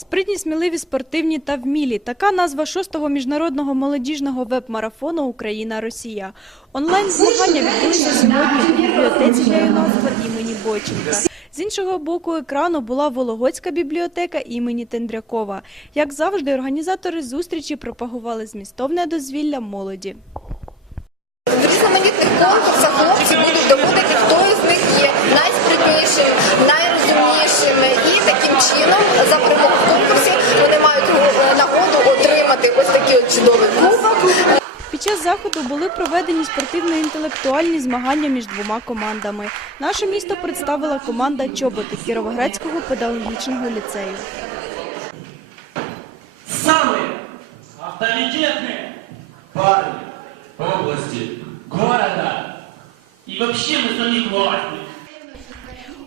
Спритні, сміливі, спортивні та вмілі. Така назва шостого міжнародного молодіжного веб-марафону Україна-Росія. Онлайн змагання відбулися сьогодні у бібліотеці для юнацтва імені Бойченка. З іншого боку екрану була Вологодська бібліотека імені Тендрякова. Як завжди, організатори зустрічі пропагували змістовне дозвілля молоді. В різноманітних конкурсах хлопці будуть доводити, чином за перемогу в конкурсі вони мають е, нагоду отримати ось такий от чудовий кубок. Під час заходу були проведені спортивно-інтелектуальні змагання між двома командами. Наше місто представила команда Чоботи Кіровоградського педагогічного ліцею. Самые авторитетные парни области, города и вообще мы самих власти.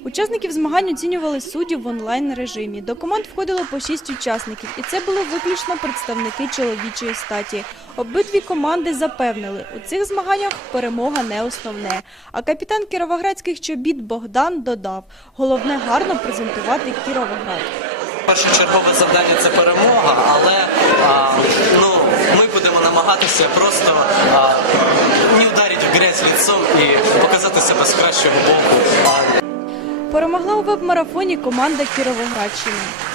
Учасників змагань оцінювали судді в онлайн режимі. До команд входило по шість учасників, і це були виключно представники чоловічої статі. Обидві команди запевнили, у цих змаганнях перемога не основне. А капітан кіровоградських чобіт Богдан додав: головне гарно презентувати Кіровоград. Першочергове завдання це перемога, але ну, ми будемо намагатися просто не ударити в грязь лицом і показати себе з кращого боку. Перемогла у веб-марафоні команда Кіровоградщини.